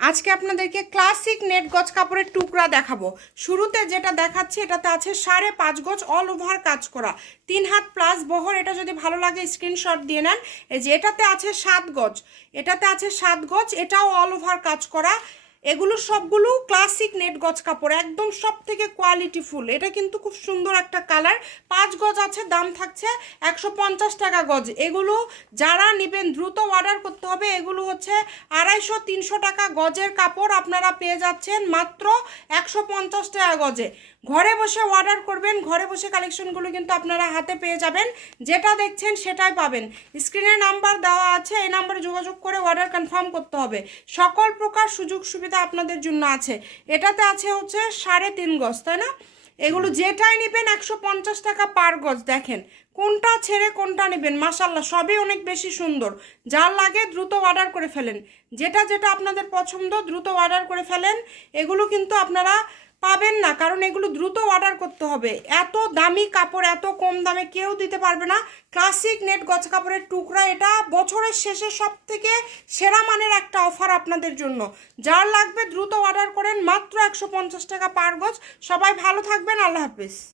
আজকে আপনাদেরকে classic net গজ কাপড়ের টুকরা দেখাবো। শুরুতে যেটা দেখাচ্ছি এটাতে আছে 5.5 গজ অল ওভার কাজ করা, 3 হাত প্লাস বহর। এটা যদি ভালো লাগে স্ক্রিনশট দিয়ে নেন। এই যে এটাতে আছে 7 গজ, এটাতে আছে 7 গজ, এটাও অল ওভার কাজ করা। এগুলো সবগুলো ক্লাসিক নেট গজ কাপড়, একদম সব থেকে কোয়ালিটি ফুল। এটা কিন্তু খুব সুন্দর একটা কালার। 5 গজ আছে, দাম থাকছে 150 টাকা গজ। এগুলো যারা নেবেন দ্রুত অর্ডার করতে হবে। এগুলো হচ্ছে 250-300 টাকা গজের কাপড়, আপনারা পেয়ে যাচ্ছেন মাত্র 150 টাকা গজে। ঘরে বসে অর্ডার করবেন, ঘরে বসে কালেকশনগুলো কিন্তু আপনারা হাতে পেয়ে যাবেন। যেটা দেখছেন সেটাই পাবেন। স্ক্রিনে নাম্বার দেওয়া আছে, এই নাম্বারে যোগাযোগ করে অর্ডার কনফার্ম করতে হবে। সকল প্রকার সুযোগ সুবিধা আপনাদের জন্য আছে। এটাতে আছে হচ্ছে 3.5 গজ, তাই না? এগুলো যেটাই নেবেন 150 টাকা পার গজ। দেখেন কোনটা ছেড়ে কোনটা নেবেন, মাশাল্লাহ সবই অনেক বেশি সুন্দর। যার লাগে দ্রুত অর্ডার করে ফেলেন। যেটা যেটা আপনাদের পছন্দ দ্রুত অর্ডার করে ফেলেন। এগুলো কিন্তু আপনারা পাবেন না, কারণ এগুলো দ্রুত অর্ডার করতে হবে। এত দামি কাপড় এত কম দামে কেউ দিতে পারবে না। ক্লাসিক নেট গজ কাপড়ের টুকরা, এটা বছরের শেষে সব থেকে সেরা মানের একটা অফার আপনাদের জন্য। যার লাগবে দ্রুত অর্ডার করেন, মাত্র 150 টাকা পার গজ। সবাই ভালো থাকবেন, আল্লাহ হাফেজ।